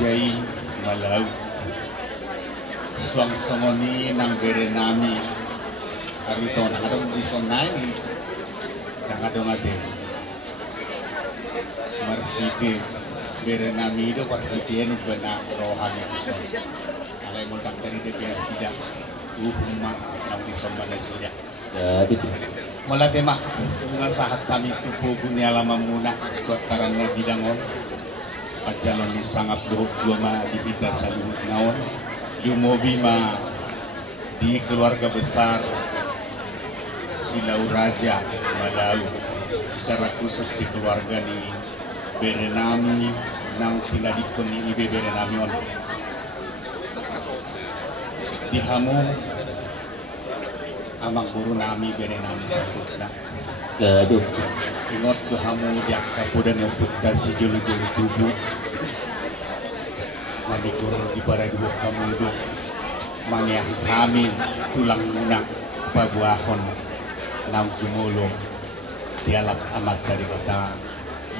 Jai Malau Suang Songoni nang berenami Arito nang adong disonay nang adong ade Marhiti berenami itu parhitian benak rohani alay mo tak dari dia tidak umma nang disomana tidak Jadi mula tema nga sahat kami tupo bunya alam muna kuat karena bidangon pajalon ni sangap dohok dua ma dibita sa luhut naon yumobi ma di keluarga besar Silau Raja Malau secara khusus di keluarga ni Berenami nang tinadikon ni Ibe Berenamion dihamu amang guru nami Berenami sakutna gaduh ingot tu hamu diak kapudan yang putih si julu-julu tubuh mami guru di para dua kamu itu mangyang kami tulang lunak pabuahon nang jumulong dialap amat dari kota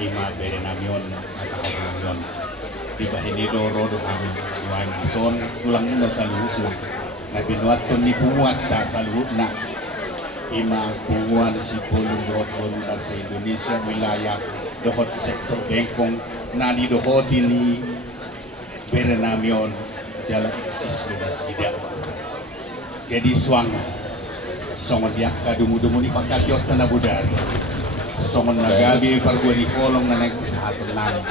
lima Berenamion atau Berenamion di bahini doro do kami tuan son tulang lunak saluhut na binuat ko ni buwat ta saluhut na ima buwan si Pulong dohot sa Indonesia wilayah dohot sektor Bengkong na di dohot ni Berenamion jalan siswa sida jadi suang songon dia kadumu-dumu ni pakakyot na budari songon nagabi pargua di kolong na nagsahaton nami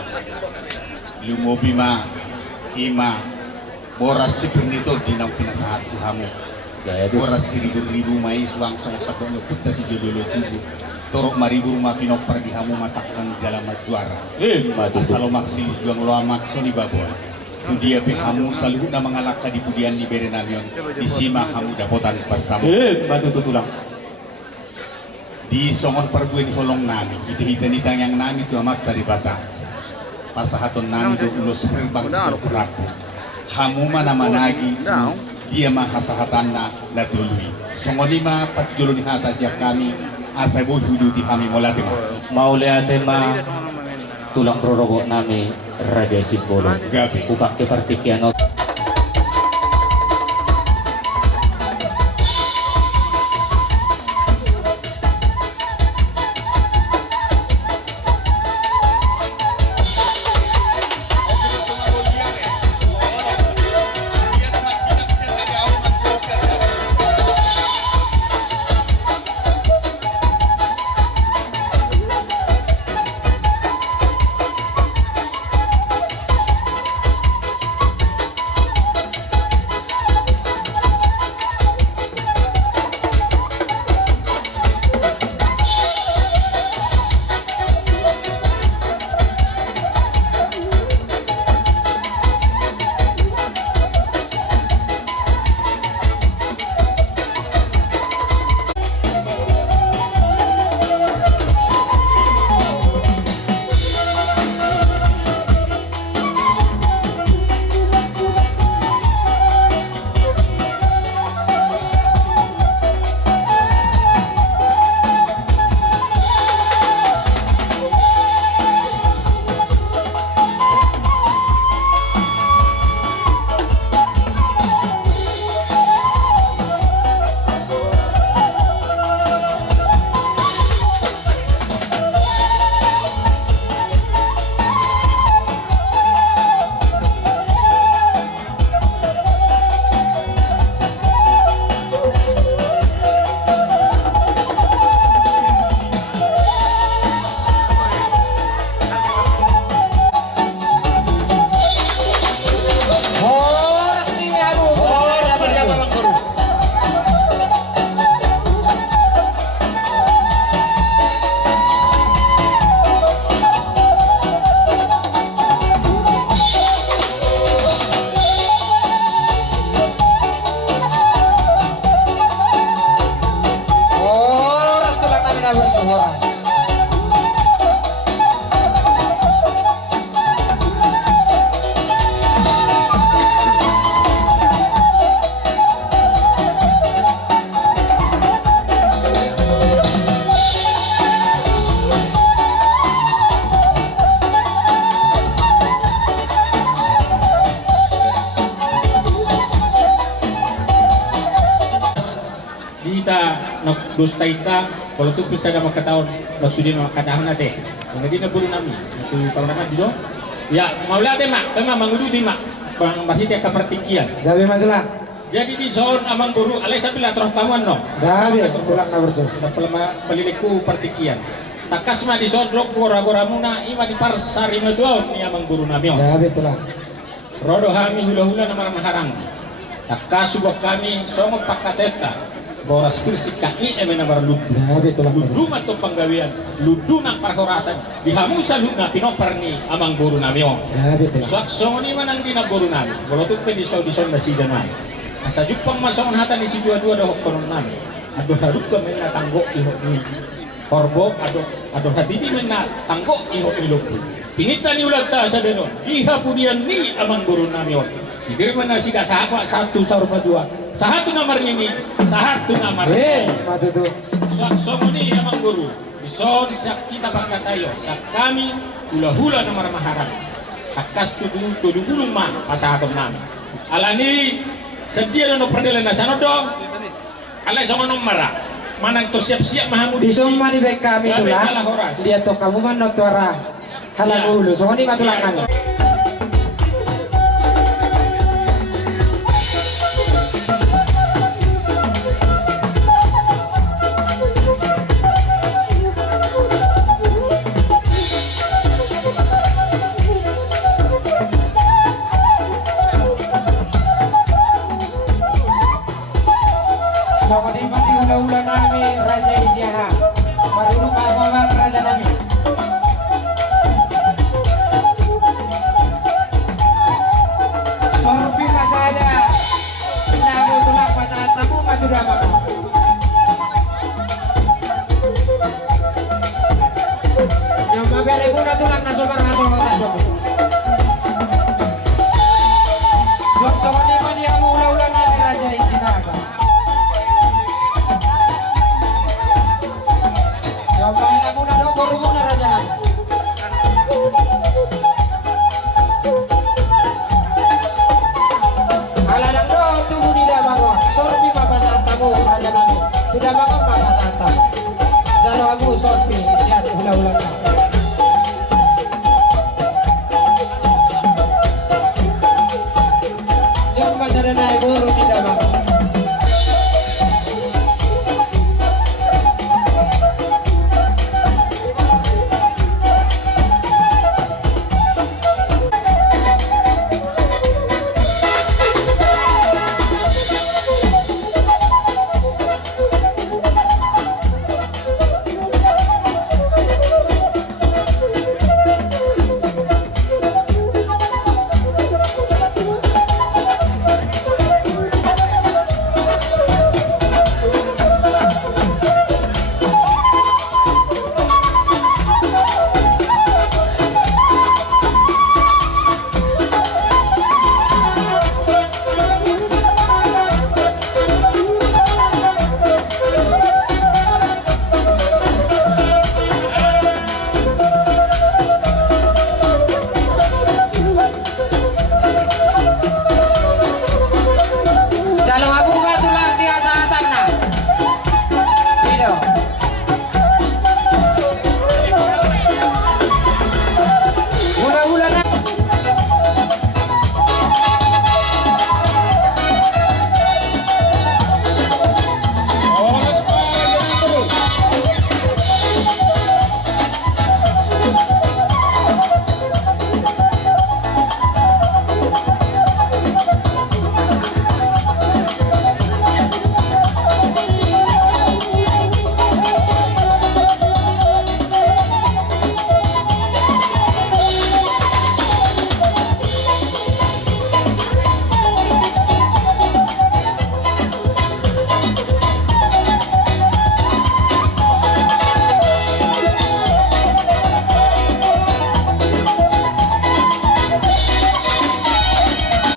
lumobi ma ima boras si pernito dinang pinasahat tuhamu boras si ribu-ribu mai suang songon sa kono puta si jodolo tubuh torok maribu rumah pinopar di hamu matakkan jalan juara asalo maksi juang loa makso ni baboy tu dia pe hamu selalu na mangalaka di pudian ni Berenamion di sima hamu dapotan pasamu batu tutulang di songon parbuin solong nami hita-hita nitang yang nami tu amat dari bata pasahaton nami do ulos rebang sa peraku hamu mana managi dia mahasahatan na natului songon lima patjulo ni hata siap kami asay bo hudu di kami molate mau lihat tema tulang rorogo nami Raja Sipolo gabi upak kepartikian nagdusta ita kalau tu bisa na makataon maksudin na makatahon natin hindi na buru nami itu kalau naman dito ya maula de mak tema mangudu di mak pang mahite ka pertikian Gabi magelang. jadi di zon amang buru alay sabila troh kamuan no Gabi tulang na berjo. sa paliliku pertikian takas ma di zon rok gora-gora muna ima di parsari maduaw ni amang buru nami Gabi tulang. rodo hami hula-hula na maharang takas subak kami songo pakateta boras pirsik kaki na ludu Gabi tulang. ludu man to panggawian ludu ng parhorasan dihamusan na pinopar ni amang buru nami Gabi tulang. saksong ni man ang dinaburu nami wala to pwede sa audisyon na sida nami asa jupang masong hatan ni si dua-dua dahok konon nami ado harap ka may natanggo iho ni Horbo ado hatidi may natanggo iho ilog pinita ni ulag ta sa denon iha po diyan ni amang buru nami Ibig man na siya satu sa rumah dua satu nomor ini satu nomor Matutu. saksong ni amang guru ison sa kita bangga tayo sa kami hula-hula na maramaharap takas tudugulong man pasahatom namin alani sedia no pradela na sanod dong alay sa manong mara manang to siap-siap mahamud Isong mani baik kami tulang. Dia to kamu man no tuara. Halang ulu. So ni matulang kami. Ula nami Raja Isyaha marunong ka Raja nami sorbi masada namu tulak pasahan tamu matudah maka yang mabele guna tulak nasobar Blok sokoni mani amu ula nami Raja Isyaha Main aku nak dong baru mau raja nak. Aladang dong tunggu di dalam bangun. Sorbi papa santamu raja nami. Tidak bangun papa santam. Jalan aku sorbi siat ulang-ulang. Yang macam naik baru tidak bangun.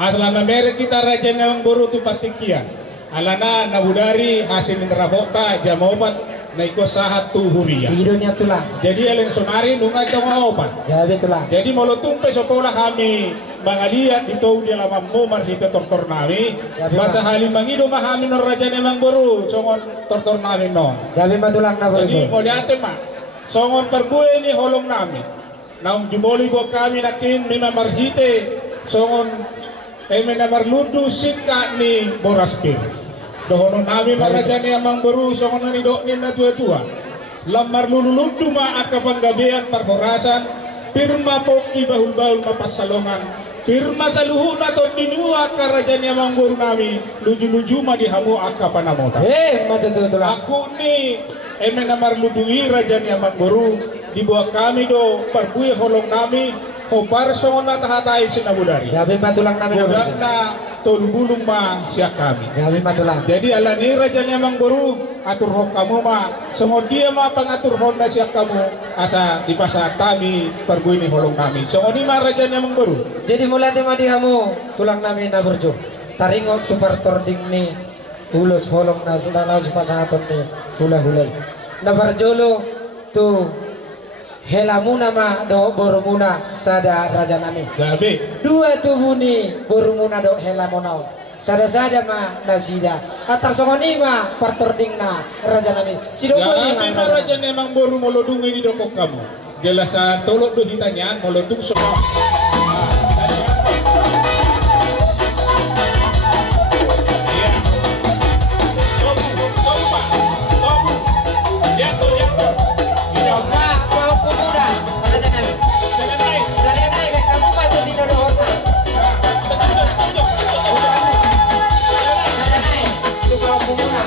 Alana mere kita raja nang buru tu patikia. Alana nabudari hasil nerabota jamobat na ikosahat tuhuriya. Tido niya tulang. Jadi alin sonari nunga ito nga opan. Gabi tulang. Jadi molotong peso pola kami mangaliat ito di alam mo marhito tortor nami. Gabi Basa ma. halim mangido mahami no raja nemang buru songon tortor nami no. Gabi matulang na Jadi bro. moliate ma songon perbué ni holong nami. Naung jumoli bo kami nakin mima marhite songon namar ludu singka ni boraspir. Dohono nami maraja ni amang buru songon nani dok ni na tua-tua. Lamar lulu-ludu ma aka panggabean parhorasan firma poki bahul-bahul mapasalongan firma saluhu na to dinua karajani amang guru nami luju-luju ma dihamu aka panamota Matutulang tulang. aku ni namar ludui rajani amang guru dibuat kami do perbuih holong nami hopar songon na tahatai sinabudari Gabi matulang namin na budang bro. na tolbulung ma siya kami. Gabi matulang. Jadi ala ni raja ni amang guru atur hok kamu ma semua dia ma pangatur honda siap kamu asa di pasar kami perbuih ni holong kami semua ni ma raja ni amang guru Jadi mula di hamu tulang namin na berjo. Taringok tu partording ni ulos holong na sila na supasangaton ni hula-hulay. Na barjolo tu helamuna ma do borumuna sada raja nami. gabe Dua tubuh ni borumuna do helamonau. Sada-sada ma nasida. Atar songoni ma partording na raja nami. Sido ko ni gabe ma ma raja ni amang guru molodung ini dokok kamu jelasan tolok do ditanya molodung semua Mau pemuda raja nami. Dari naik kamu patu di dodo horna. Dari naik tu mau pemuda.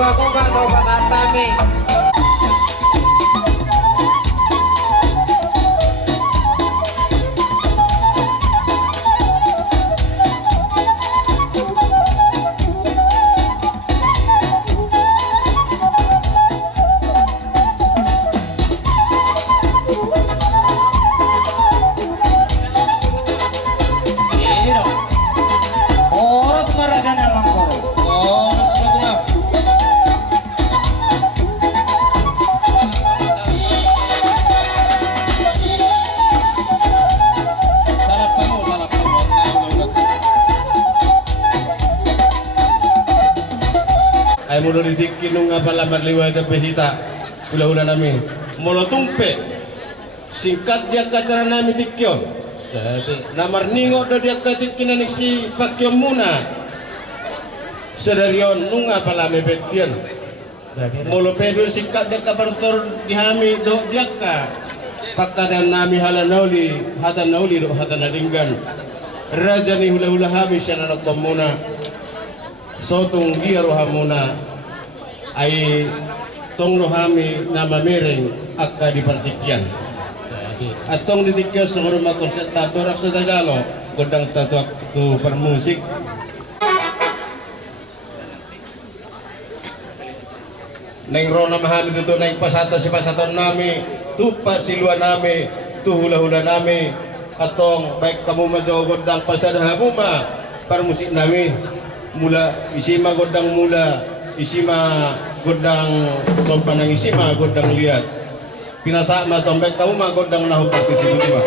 Ako ba sa pasantami? Oras maraga naman ko. Oras maraga. Salap pa mo. Ay mulo didik kinung nga pala marliwa ito pehita hula-hula namin mulo tumpe singkat dia kacara namin tikyon Namar ningo do dia katik kinanik si Pakyong Muna. Sedarion nunga palame betian. Molo pedo sikat dia kabartor dihami do dia ka. Pakadan nami halanauli hatanauli do hatanadinggan. Raja ni hula-hula hami siya na Muna. Sotong dia rohamuna ay tong rohami na mamireng akka di partikian. Atong ditikas sa rumah konsertador sa Tagalog, godang tatuak tu permusik. Neng rona mahami dito neng pasata si pasaton nami, tupa silwa nami, tu hula-hula nami, atong baik kamu majo godang pasada habuma permusik nami. Mula isima godang mula, isima godang sopan ng isima godang liat. Pinasa matombek kamu mah godang nahu partisipu ba.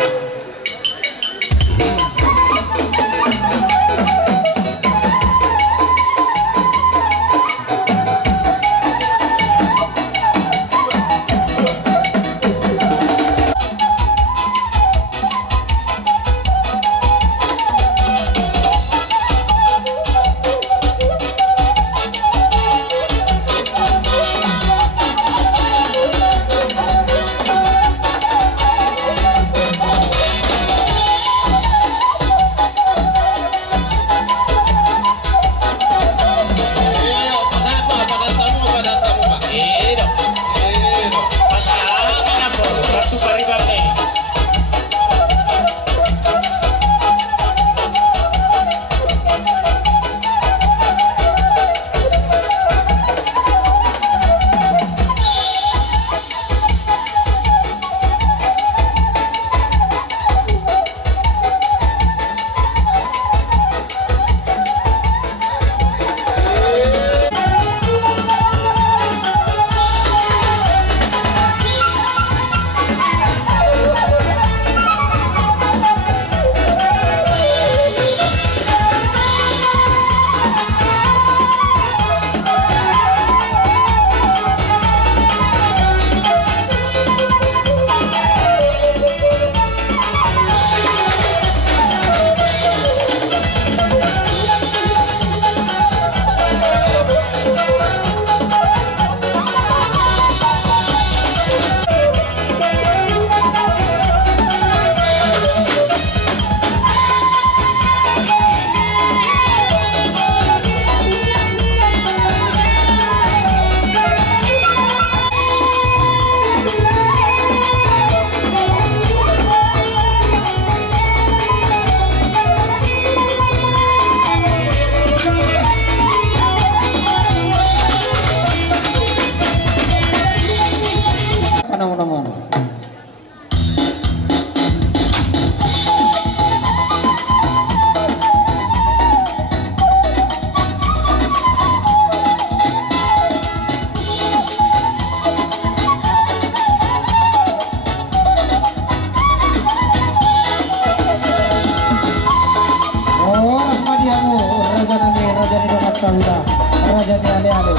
Raja ni ale-ale.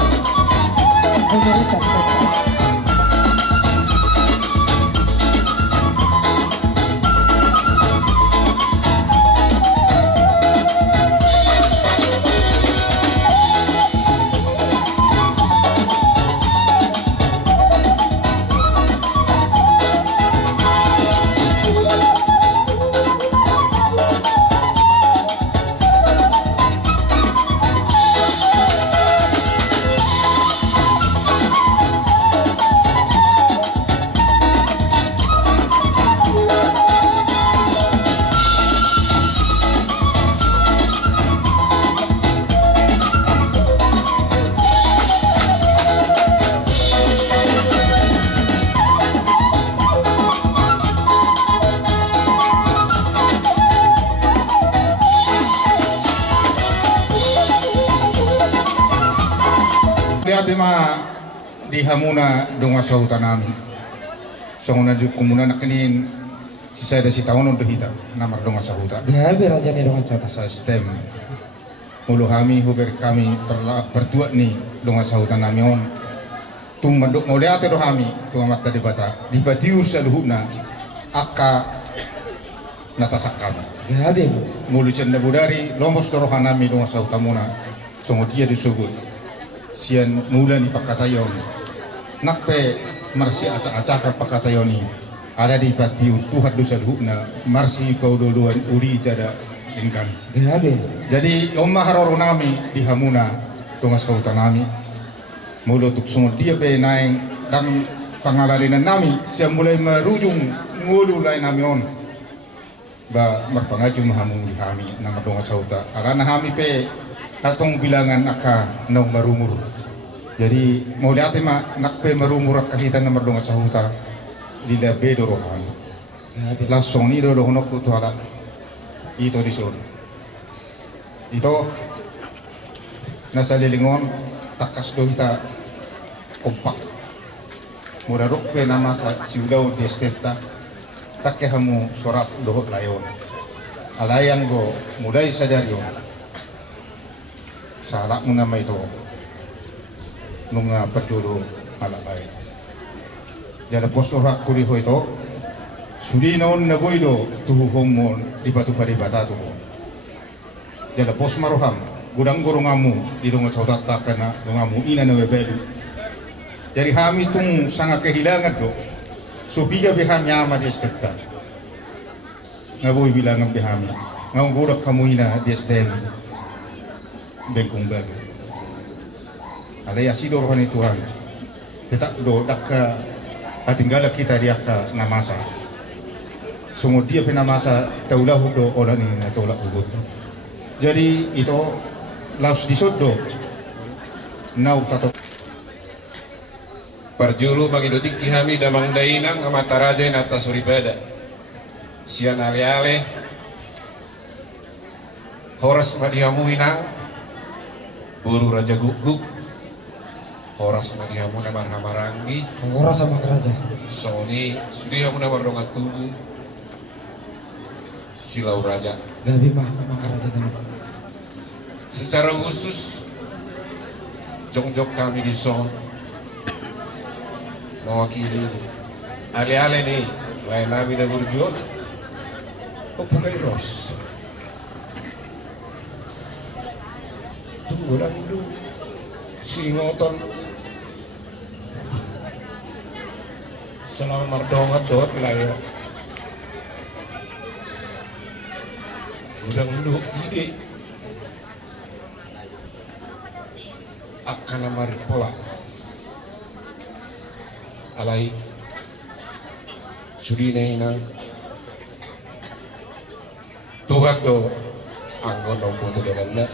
Berikan Lihat di hamuna donga sautan nami. Songona juk kumuna nakinin sisa ada si tahun untuk hita namar donga sautan. Ya, raja ni dengan cara. Sa stem mulu kami huber kami bertuat ni donga sautan nami on. Tum madok ngoliat do kami tu amat tadi bata di batiur sa luhuna akka natasak kami. Gabi mo. Mulu cenda budari lomos dorohan nami donga sautamuna songo dia disebut sian mulan pakatayon nakpe marsi acak-acak pakatayoni ada di pati tuhat dosa duhna marsi kau duluan uri jada enggan. Gabi. Jadi omma haroro nami di hamuna donga sautanami mulu tuk songo dia pe naeng dan pangalalinan nami siang mulai merujung ngulu lain nami on ba magpangaju mahamu di kami nama donga sauta arana kami pe atong bilangan aka nau marumur jadi mau lihat ma nakpe marumur kahita nama donga sauta di labe dorohan langsung ni dorohan aku tu ala itu disun itu nasa lilingon takas do kita kompak mura rukpe nama sa siudaw di esteta takke hamu sorat dohot layon alayan go mulai sadar yon salak mo nama itu nung perjodoh ala baik jadi postur hak kuri ho itu sudi naon na boydo tuhu homon di batu paribata tuh jadi pos maruham gudang gorongamu di donga saudata kana dongamu ina na webedu jadi kami tung sangat kehilangan do subiga beham nyama di estekta ngaboy bilangan behami ngau godak kamu ina di estem bengkung bagu alaya sidor hani Tuhan tetak do dakka hatinggala kita diaka namasa sungo dia penamasa taulahu do orani na tolak ubud jadi itu laus disodo nau tato Parjuru mangidutik kihami damang dainang amata raja nata suribada sian ale-ale horas madihamu hinang buru raja guguk horas madihamu namar hamarangi Ora sama keraja. soni sudihamu namar dongat tubuh silau raja Gabi mah sama keraja kan. secara khusus jongjok kami di son mewakili ale-ale nih lain nabi dan berjuang Populairos tunggu dulu si ngoton selama mardongat dot layo udah dulu ide akan amari pola alai sudina ina tuhat do anggon do putu dengan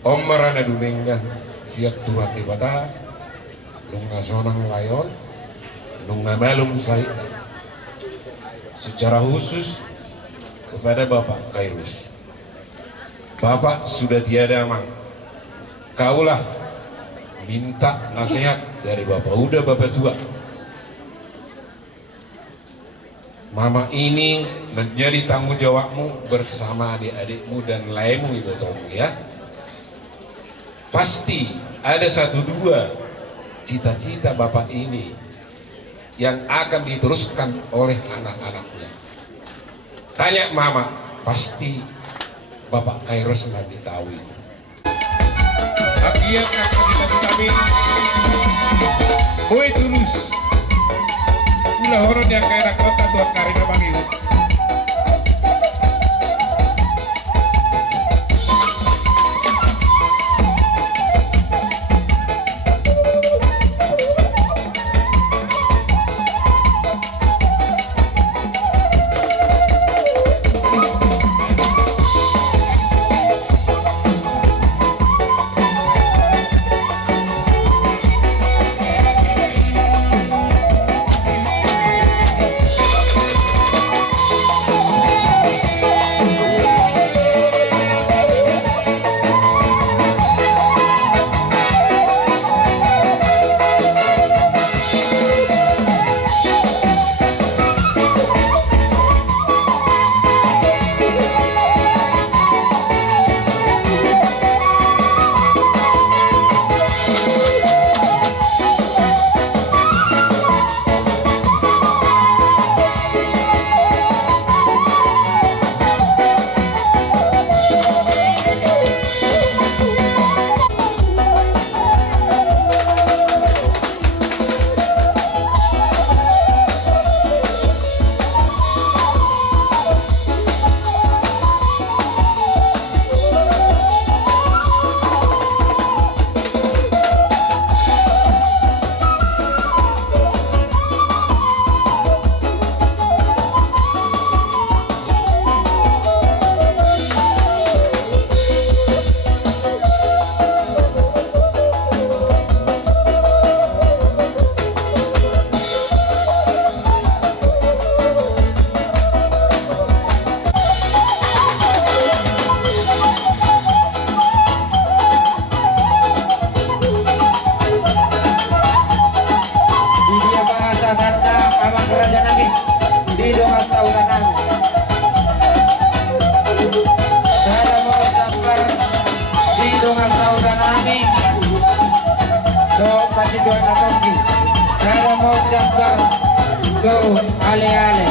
om marana dumengan siap tuhat di bata nunga sonang layon nunga malum saya secara khusus kepada Bapak Kairus. Bapak sudah tiada mang kaulah minta nasihat dari Bapak, udah Bapak tua. Mama ini menjadi tanggung jawabmu bersama adik-adikmu dan lainmu itu Tom ya. Pasti ada satu dua cita-cita Bapak ini yang akan diteruskan oleh anak-anaknya. Tanya Mama, pasti Bapak Kairos nanti tahu itu. Akhirnya kami Boy tulus ulah horon yang kaya kota tuan karina bangiru do Pasiduan Namogi. Saya mau daftar do ale-ale.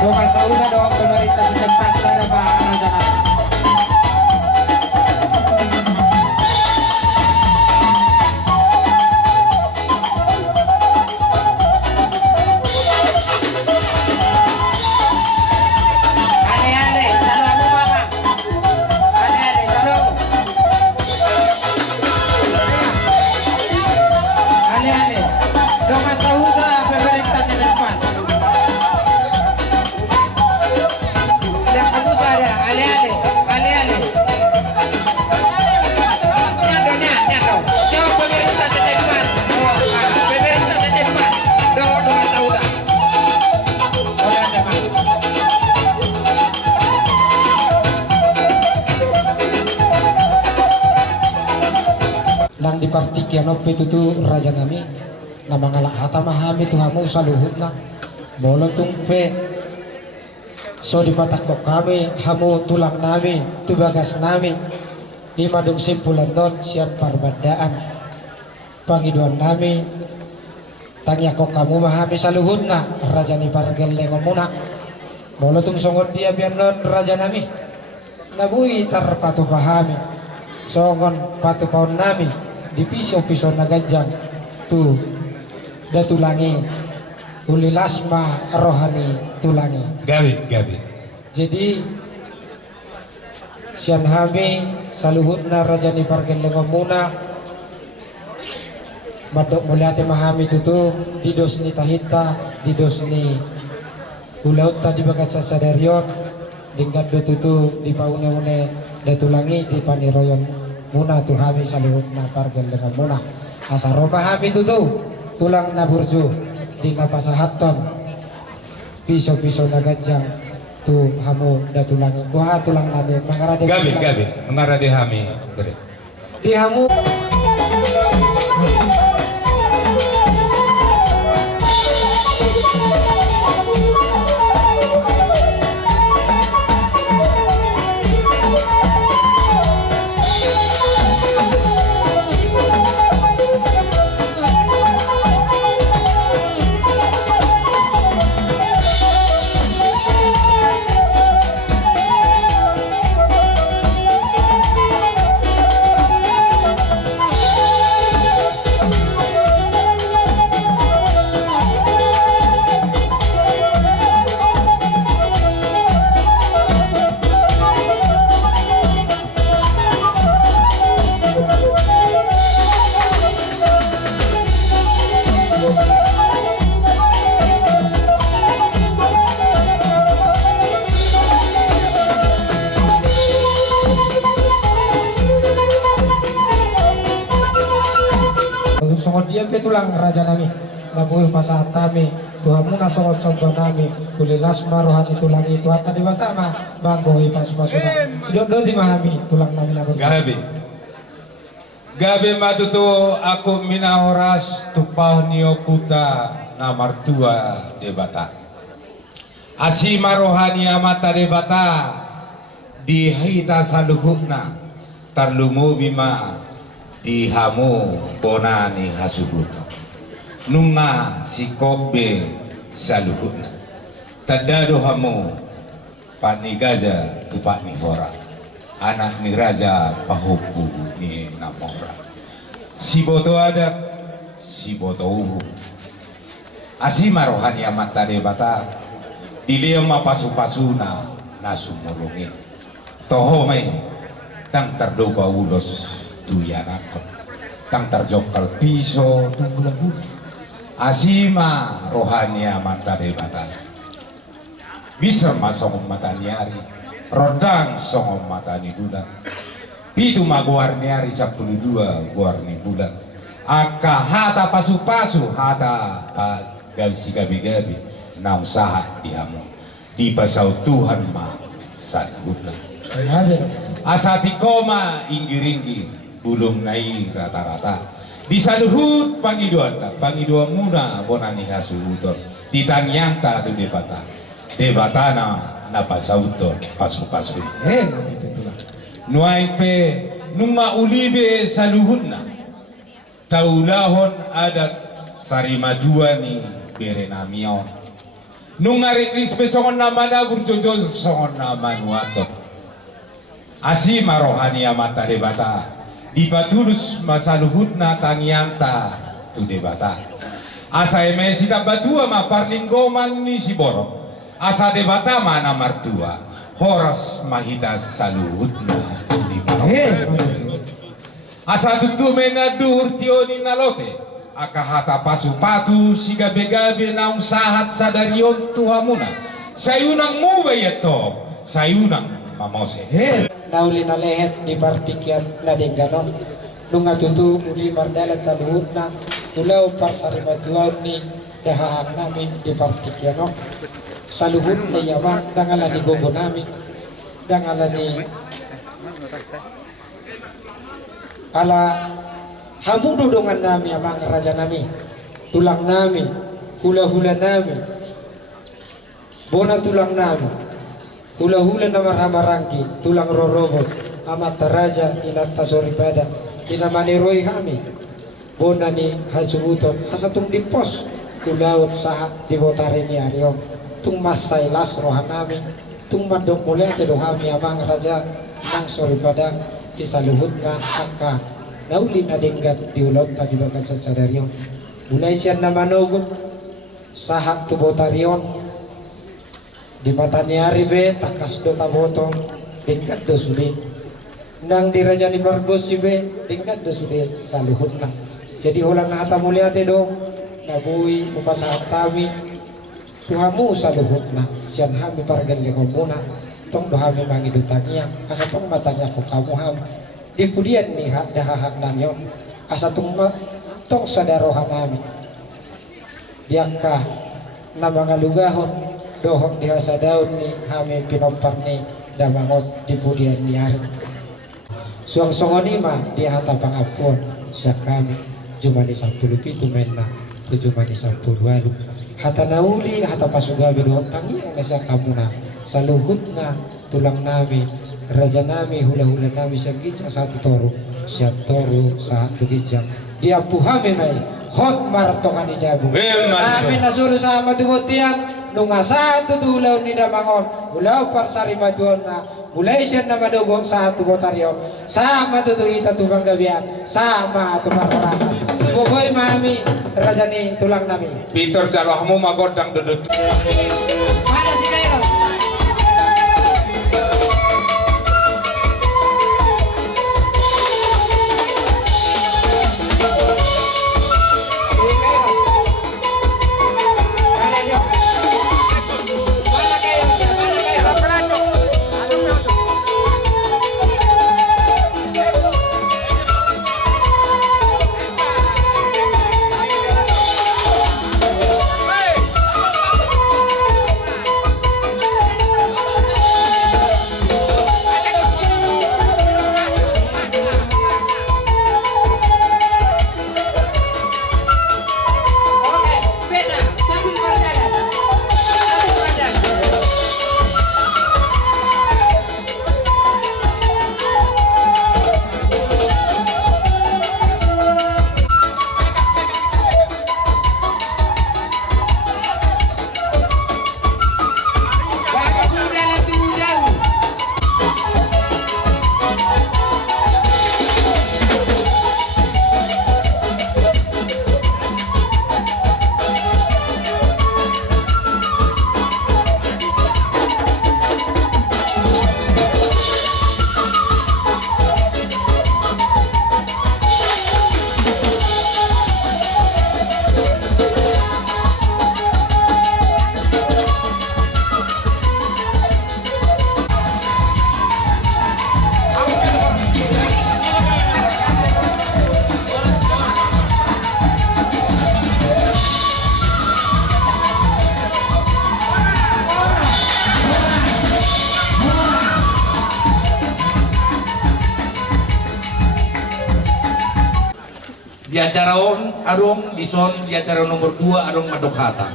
Do kasauna do pemerintah setempat saya Pak Raja. Nang dipartikian ope tutu raja nami nama ngalak hata mahami tu hamu saluhut na bolo tungpe so dipatak kok kami hamu tulang nami tu bagas nami imadung simpulan non sian parbadaan pangiduan nami tanya kok kamu mahami saluhut na raja ni pargel lengomuna bolo tung songon dia biar non raja nami nabui tarpatu pahami songon patu paun nami di pisau-pisau nagajang tu datulangi uli lasma rohani tulangi gabi jadi sian hami saluhutna rajani pargel lengomuna madok muliate mahami tutu didos ni tahita didos ni ulaut tadi bagat sadarion dingkat do tutu di paune-une datulangi di paniroyon muna tu hami saluhut na pargel dengan muna asaro hami tutu tulang na burju di napasahaton piso-piso nagajang tu hamu da tulangi kuha tulang nabi mengarade gabi mengarade hami beri di hamu songon dia pe tulang raja nami nabuh pasat kami Tuhan muna songot coba nami kulilas marohani tulangi Tuhan tadi batama banggoi pasu-pasuna sidok do dimahami tulang nami nabur gabi matutu aku minahoras tupah niokuta namar tua debata asima rohani amata debata dihita saluhukna tarlumu bima dihamu bonani hasubut nunga si kobe saluhutna tadado hamu panigaja tu ni hora anak ni raja pahupu ni namora si boto ada si boto uhu asima rohani amata debata dileo mapasu-pasuna nasumulungin toho may tang tardoba ulos tuyanakot tang tarjokal piso tunggulahu asima rohania mata debata bisa masong mata niari rodang songom mata ni duda pitu maguar niari 12 guar ni bulan aka hata pasu-pasu hata gabisi gabi-gabi naung sahat dihamu di pasau Tuhan ma sadhutna asati koma inggi-inggi bulung nai rata-rata di saluhut pangiduan muna bonani hasuhutor ditanyanta tu debata na pasautor pasu-pasu nuai pe nunga ulibe saluhutna taulahon adat sarimadua ni berenamion nungari krispe songon namana burjojo songon naman watot asi marohani amata debata dipatulus masaluhut na tangianta tu debata asa emesita batua ma parlinggoman ni si borok asa debata mana martua horas mahita saluhut na di asa tutu mena duhur tioni nalote akahata pasupatu si gabe-gabe na sahat sadarion tuhamuna sayunang mubayato sayunang mamose nauli na lehet di partikyan na dingganon nunga tutu muli mardalat sa luhut na ulaw par sa rimatuaw ni dahahang namin di partikyan sa luhut na yamang dangala ni gogo namin dangala ni ala hamududungan nami amang raja nami tulang nami hula-hula nami bona tulang nami hula-hula na marhamarangki tulang rorobot amat raja inata soribada inamaniroi kami bona ni hasubuton hasatung dipos kulaut saha dibotare ni ariong tung masailas rohan nami tung madok mulia tedohami amang raja nang soribada isaluhut na angka nauli na dinggat diulot tadi bakat sacadarion mulai siyan na manogot sahat tubotarion di mata ni aribe takas do taboto dinggat do sudi nang diraja ni Bargos sibe dinggat do sudi saluhut na jadi hulang na hata mulia do nabui upasahat kami tuhamu saluhut na siyan hami pargan lekong muna tong dohami mangi dutangnya asa tong matanya ko kamu ham di pudian ni dahahak namyon asa tong sadarohan nami diangka na mga lugahon dohok dihasa daun ni hami pinopar ni damangot di pudian ni ari suang songonima dia hata pangapon sa kami jumani 10 menna tu jumani 10 walu hata nauli hata pasugabi dohok tangiang na siya kamuna sa luhut na tulang nami raja nami hula-hula nami sa gijang satu toru siya toru satu gijang dia puhami may hot martongan ni jabu amin nasulu sa matubutian nunga satu tulaw ni damangon ulaw parsari matuon na mulai siya na madugong sa satu botaryo sama tutuita tubang gabian sama tumararasan si Boboy mami raja ni tulang nami Peter jalahmu magodang dudut mana si Kairo di acara on adong dison di acara nomor 2 adong madok hata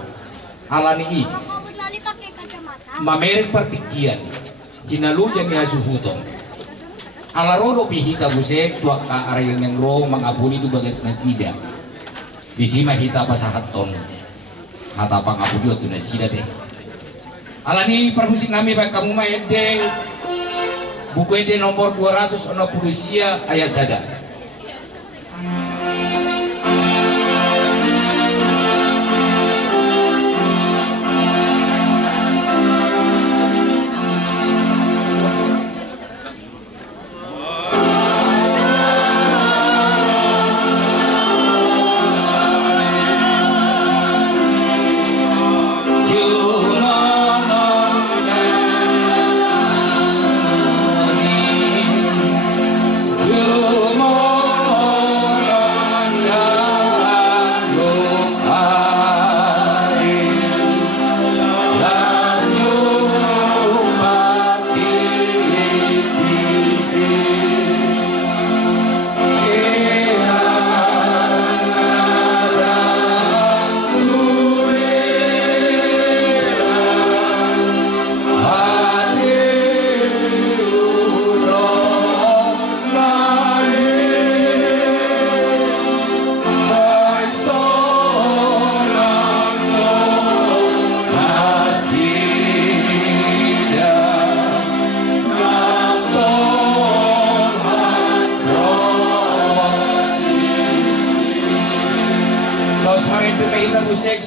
alani i mamerek partikian hinalujan ni hasuhuto Alarodo pihita busek tua ka arayon yang ro mangapuni tu bagas nasida. Di sima hita pasahaton. Hata pangapuni tu nasida teh. Alani permusik kami baik kamu mah ede. Buku ede nomor 260 ayat sada.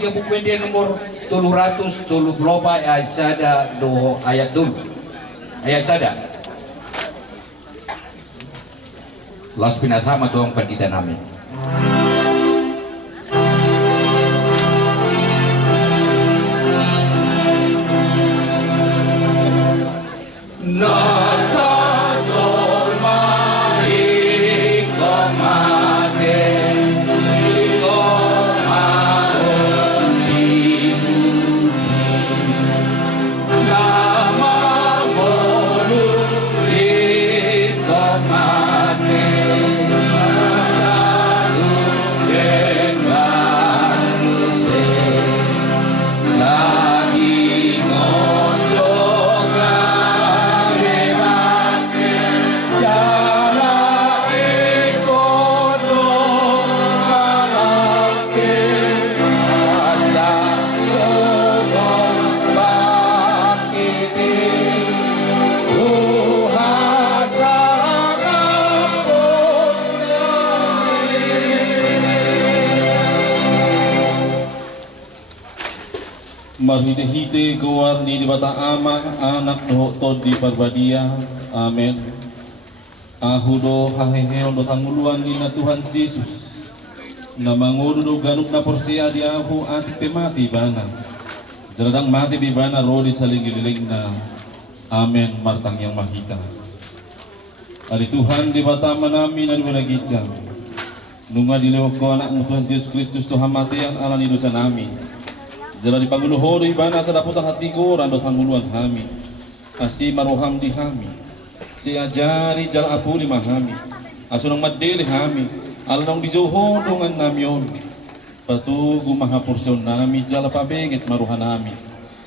Buku dia nomor 324 ayat sada do ayat dulu ayat sada las pinasama doang pandita namin Marhite-hite keluar di bata ama anak doh tod di parbadia. Amen. Ahudo haheheo do tanguluan ni na Tuhan Yesus. Na mangudo do ganuk na porsia di ahu ati temati bana. Jaradang mati di bana rodi saling-giling na. Amen. Martang yang mahita. Ari Tuhan di bata manami na dumanagitya. Nunga dilewak ko anak mo Tuhan Yesus Kristus Tuhan mati ang alani dosa nami. Jala di panguluho do ibana sa daputang hati ko rando tanguluan kami. Asi maruham di kami. Si ajari jala apu di mahami. Asunang madeli kami. Alanong di joho dongan namyon. Patugu mahaporsyon nami jala pabengit maruhan nami.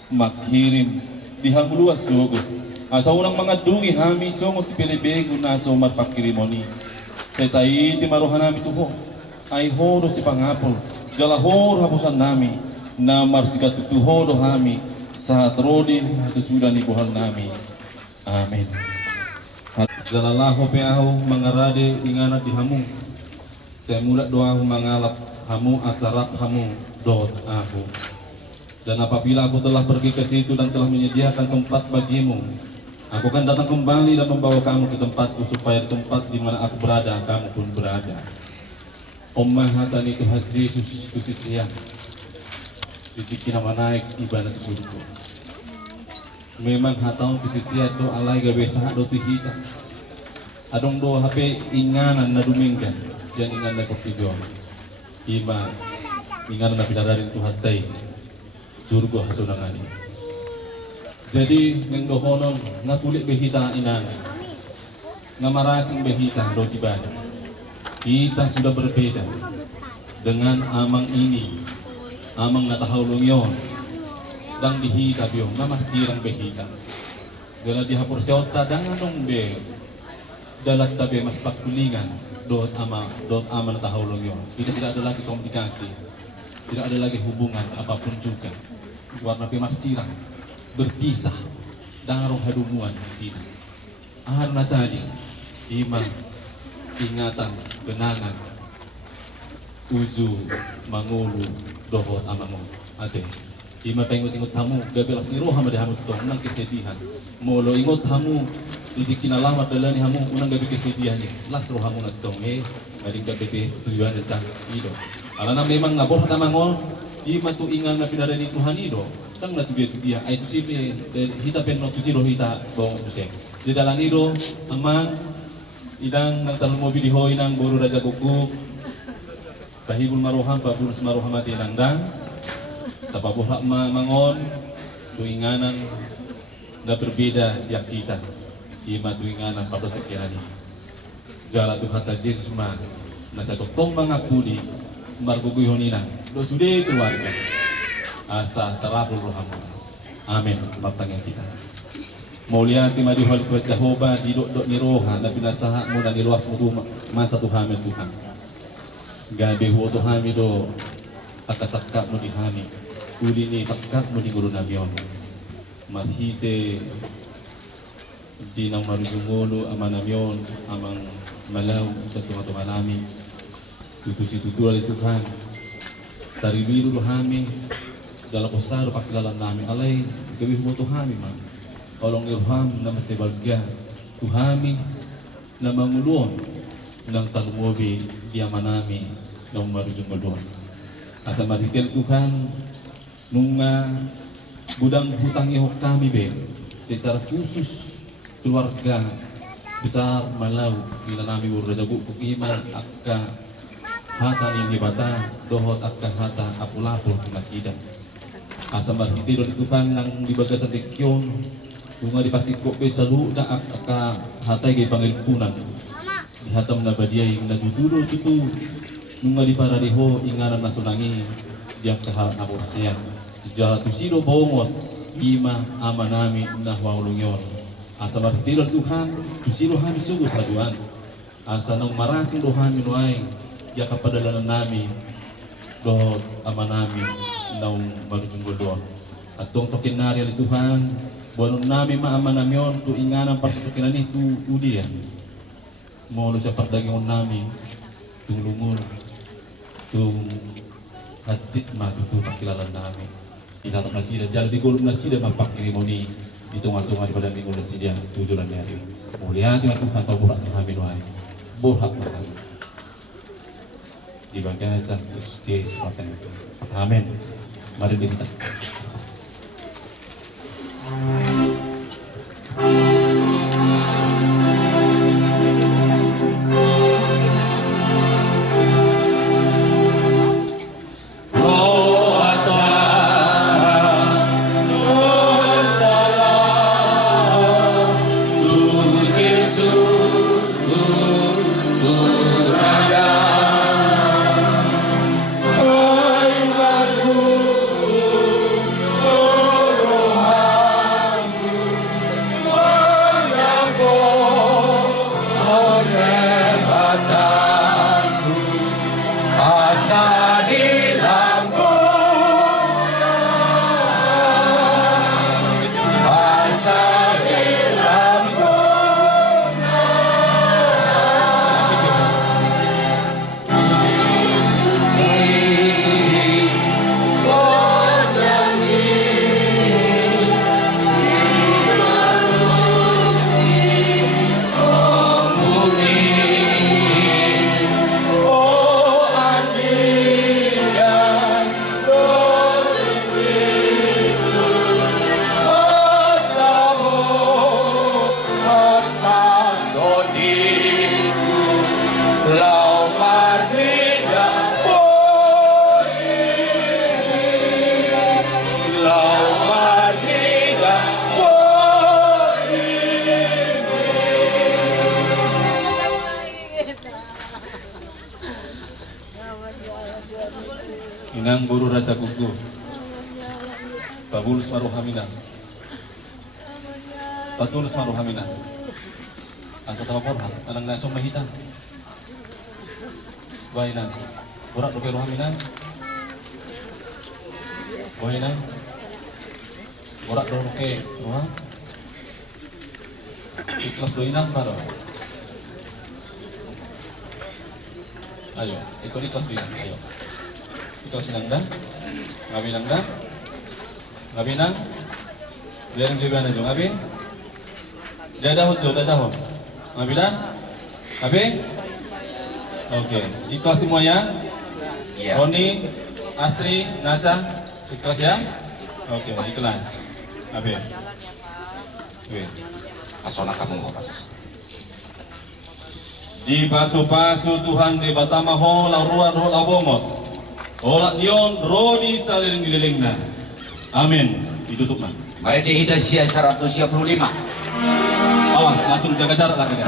Makirim di hanguluan sugo. Asa unang mga dungi kami songo si pilibego na so marpakirimoni. Sa tayo di maruhan nami tuho. Ay horo si pangapol. Jala horo hapusan nami. Na marsikat tuhodo kami sa trodi sesudah ni buhal nami. Amin. Jalalaho pe ahu mangarade ingana di hamu. Saya muda doa mangalap hamu asarap hamu dot aku. Dan apabila aku telah pergi ke situ dan telah menyediakan tempat bagimu, aku akan datang kembali dan membawa kamu ke tempatku supaya tempat di mana aku berada kamu pun berada. Hatani Tuhan Yesus kusisiah. Dibikin nama naik ibadah surga. Memang hatau pisisia do alai gabe sahat do tihita. Adong do HP inganan na dumingkan. Sian ingan na kopido. Ima inganan na pinadarin Tuhan tay. Surga hasunangani. Jadi ng dohonon nakulit behita inan. Ngamarasing behita do ibadah. Kita sudah berbeda dengan amang ini. Amang natahulong yon dang dihita biyong namasirang behita gala dihapur siya ta danganong be dalam tabi mas pakulingan dot ama na tahulong yon. Kita tidak ada lagi komunikasi, tidak ada lagi hubungan apapun juga. Warna mas sirang berpisah darong hadumuan di sini. Ahar na tadi ima ingatan genangan uju mangulu dohot amamu ate. Ima pengut-ingut tamu gabelas ni roha made hamu tong nang kesedihan. Molo ingot hamu di kinalamat dalani hamu unang gabi kesedihan ni. Las roha mu natong galing gabi tujuan sa ido. Alana memang ngabor tamangol ima tu ingan na pinarani Tuhan ido. Tang na tubiya ay tu sipi hita pen no tu siro hita bong tu di dalam ido amang idang nang talong mobil dihoy ng buru raja kuku bahibul maruham babul maruham ati nangdang tapabuhak mangon tuinganan na berbeda siap kita ima tuinganan pasal pikiran jala Tuhan ta Yesus ma nasa tong mangakuli marguguyonina do sude keluarga asa terapul rohamu amin matangnya kita mulia timadi hal tuat Jehovah di dok ni roha na pinasaha mo na niluas mo masa Tuhan Tuhan gabe ho Tuhan do akasakka mo di hani uli ni sakka mo di guru nabion marhite di nang marujungolo amanamion amang malaw sa Tuhan namin tutusi-tutulan ni Tuhan taribiru rohami dalam usaro pakilalan namin alay gabi mo Tuhami ma olong irham na matsibagya Tuhami na mangulon ng talumobi di amanami ng marujungolon asa maritel Tuhan nung budang hutang ihok kami be secara khusus keluarga besar malau bila nami urjagu kukiman akka hata ni libata dohot akka hata apulapul masjidah asa marhitir di Tuhan nang dibaga sa tikyon bunga di pasiko pe salu da akka hatay kay pangilpunan dihatam na badiay nagdudulo itu nunga di paradiho ingaran na sunangi diyak kahal na porsiyan jahat tusido bongos ima ama nami na wawulungyon asa marhitir Tuhan tusido kami sungguh saduan asa nang marasing Tuhan minuay ya kapadalanan nami dohot ama nami nang marujunggol at tong tokin nari ni Tuhan buwan nami maama namyon tu inganan para sa tokinan ni tu udian molo sa pagdagingon nami tulungon tung hajit matutu pakilalan nami inatak na sila jadi digulong na sila magpakirimoni ditungal-tungal di badan digulong na sila tujulan niya rin mulihan yung Tuhan tau burak ng amin wahai burak na kami di bagasa Yesus makan itu amin mari kita Inang Guru Raja Kuku Babul Maruhamina Patul Maruhamina asa tawa porha alang na song mahita Wainan Borak doke rohaminan Wainan Borak doke roham Ikhlas doinan paro Ayo ikut ikhlas doinan ayo Ikhlas nangda Ngabi nangda Ngabi nang Biar juga aja ngabi Dadahun jo dadahun Ngabi dah Ngabi Oke, ikhlas semuanya? Iya. Roni, Astri, Nasa, ikhlas ya? Oke, ikhlas. Abe. Oke. Asona kamu mau Di pasu-pasu Tuhan di batama ho laruan ho labomot. Olat nion rodi saling dililingna. Amin. Ditutup man. Mari kita sia 125. Awas, langsung jaga jarak lagi.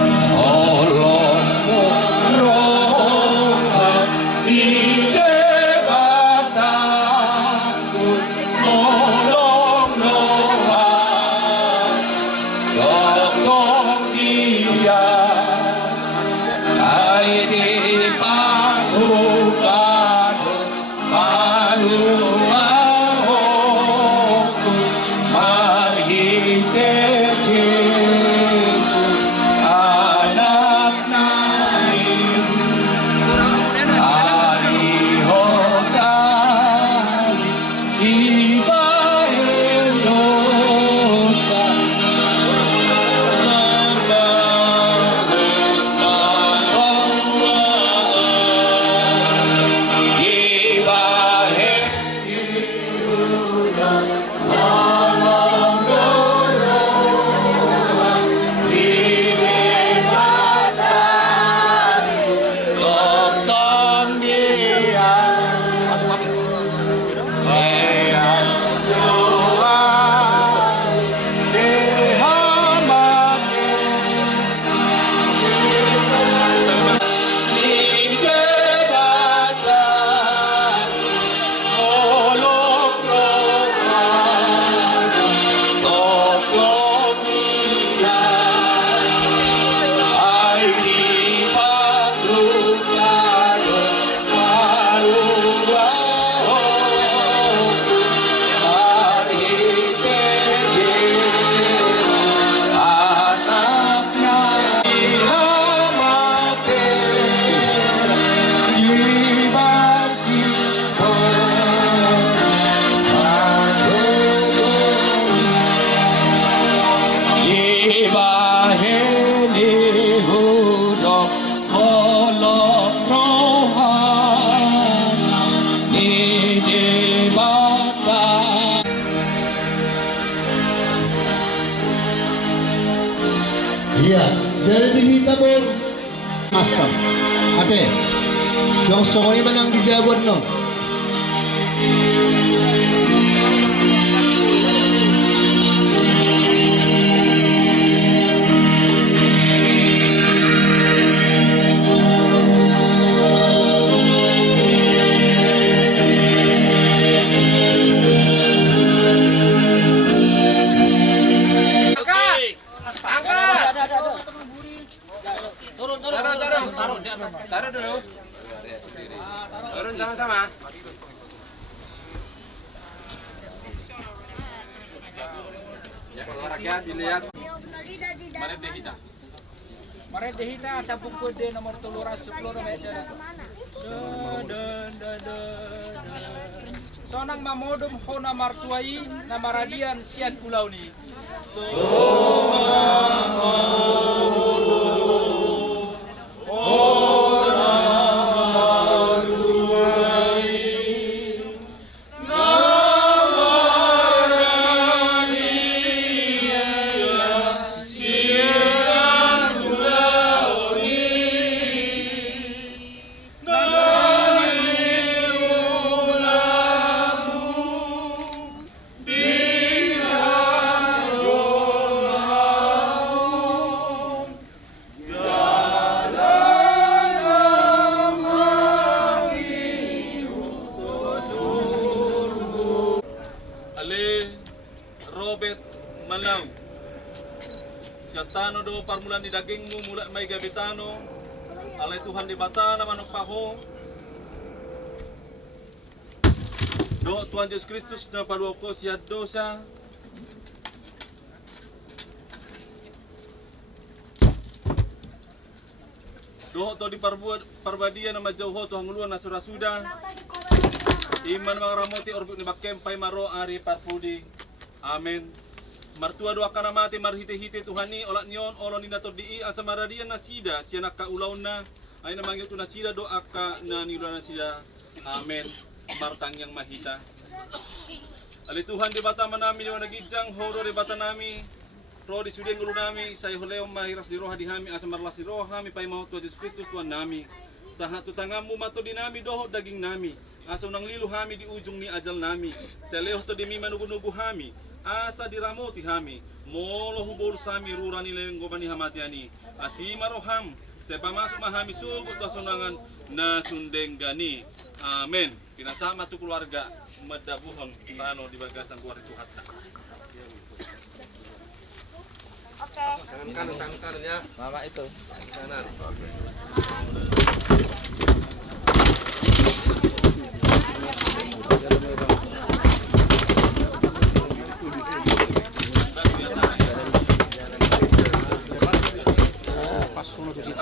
Iya, jadi dihita po asam. Ate, song-songoy man ang dijabon no. Taruh dulu. Turun sama-sama. Ya olahraga dilihat. Mari dehita. Mari dehita sabung kode nomor 310 meser. Sonang mamodum hona martuai namaradian sian pulau ni. permulaan di dagingmu mulai may gabitano. Alay Tuhan di bata na manok paho. Do Tuhan Yesus Kristus na paluwa ko siya dosa. Do to di parbadia na majauho to hanguluan na surasuda. Iman mga ramoti orbuk ni bakempay maro ari parpudi. Amen. Martua doa kana mati marhite-hite Tuhani olat nyon olon nina to di asa maradian nasida siya nakaulaw na ay namanggil to nasida doa ka na nilula nasida. Amen. Martang yang mahita. Ali Tuhan di bata manami di wanagijang horo di bata nami. Roh di sudeng gulu nami, saya holeo mahiras di roha di hami, asa marlas di roha, mi pai mau Tuhan Yesus Kristus Tuhan nami. Sahat tutangamu mato di nami, doho daging nami. Asa unang lilu hami di ujung ni ajal nami. Seleho to di mi manugu-nugu hami, asa di ramoti hami. Molo hubul sami rurani lenggo bani hamatiani. Asima roham, sepa masuk mahami sulgut wasonangan na sundeng gani. Amen. Pinasama tu keluarga madabuhon tano di bagasan keluarga Tuhan. Oke. Tangan kanan ya. Mama itu. Kanan. Pas suno di situ.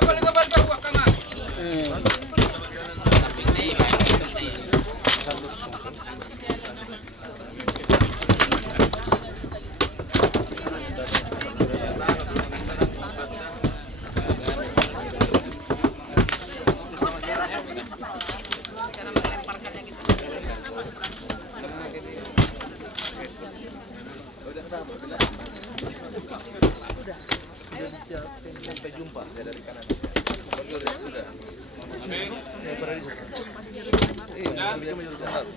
Sampai jumpa dari kanan. Sudah.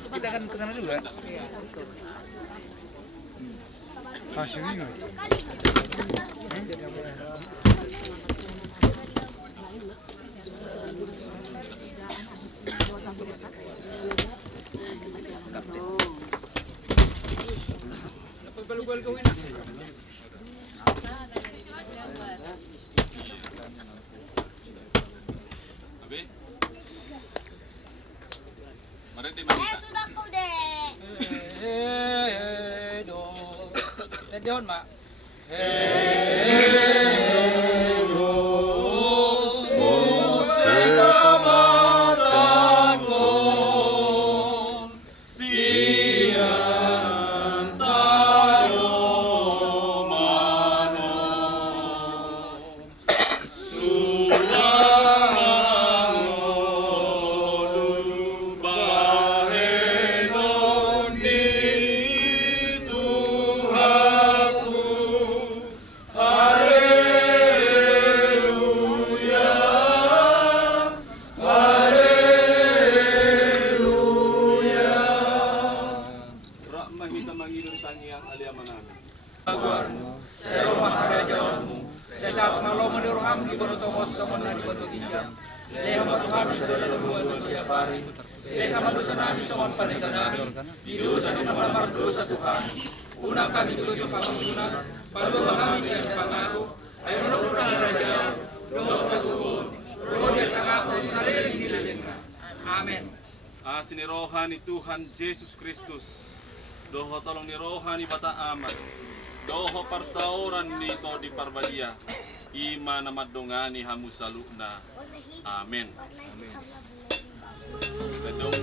Kita akan ke sana dulu kan? Sudah kau deh. Doon, Mak. Sini rohani Tuhan Yesus Kristus. Doho tolong ni rohani bata amat. Doho parsauran ni to di parbadia. Ima nama dongani hamu salukna. Amin. Kita dong